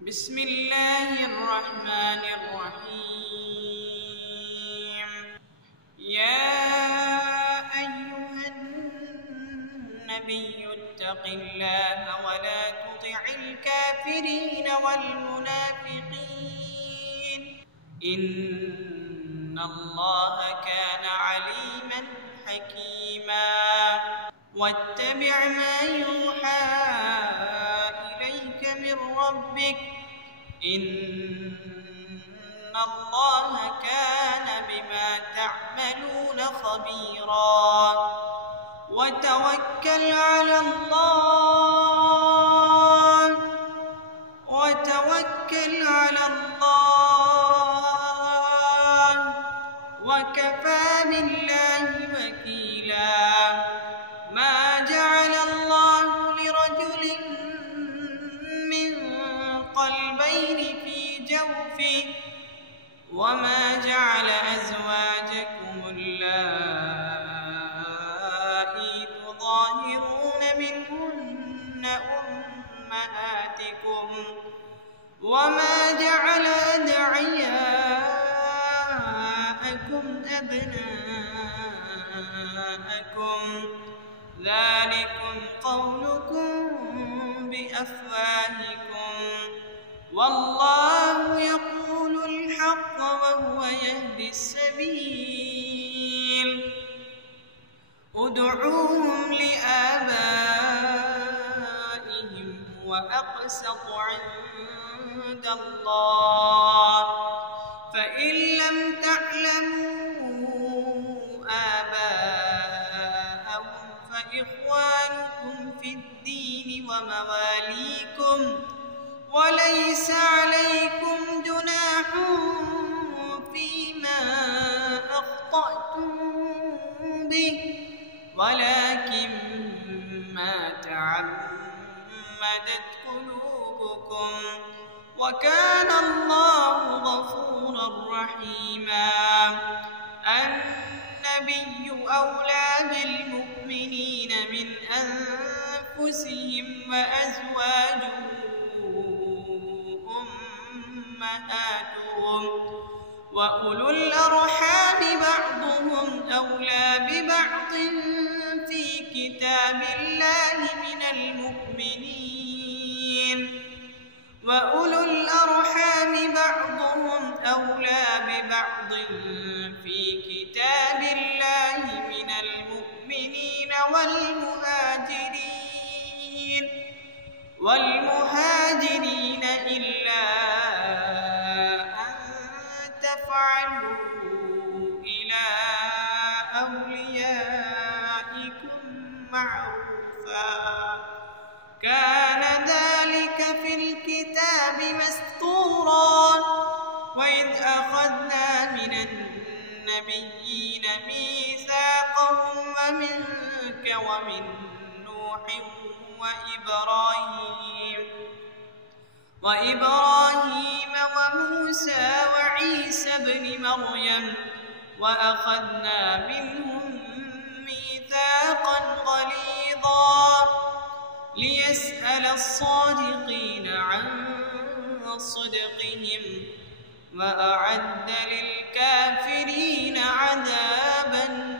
بسم الله الرحمن الرحيم. يا أيها النبي اتق الله ولا تطع الكافرين والمنافقين إن الله كان عليما حكيما. واتبع ما يوحى إليك من ربك إن الله كان بما تعملون خبيرا. وتوكل على الله وكفى بالله وكيلا. ما جعل الله لرجل من قلبين في جوفه وما جعل أزواجكم اللائي تظاهرون منهن أمهاتكم وما جعل أدعياءكم أبناءكم ذلكم قولكم بأفواهكم والله يقول الحق وهو يهدي السبيل. ادعوهم لآبائهم وأقسط عند الله فإن لم تعلموا آباءهم فإخوانكم في الدين ومواليكم وليس عليكم جناح فيما أخطأتم به ولكن ما تعمدت قلوبكم وكان الله غفورا رحيما. النبي أولى بالمؤمنين من أنفسهم وأزواجه أمهاتهم وأولو الأرحام بعضهم أولى ببعض في كتاب الله من المؤمنين وأولو الأرحام بعضهم أولى ببعض في كتاب الله من المؤمنين والمهاجرين إلا أن تفعلوا إلى أوليائكم معروفا كان ذلك في الكتاب مسطورا. وإذ أخذنا من النبيين ميثاقهم ومنك ومن نوح وإبراهيم وموسى وعيسى ابن مريم وأخذنا منهم ميثاقا غليظا ليسأل الصادقين عن صدقهم وأعد للكافرين عذابا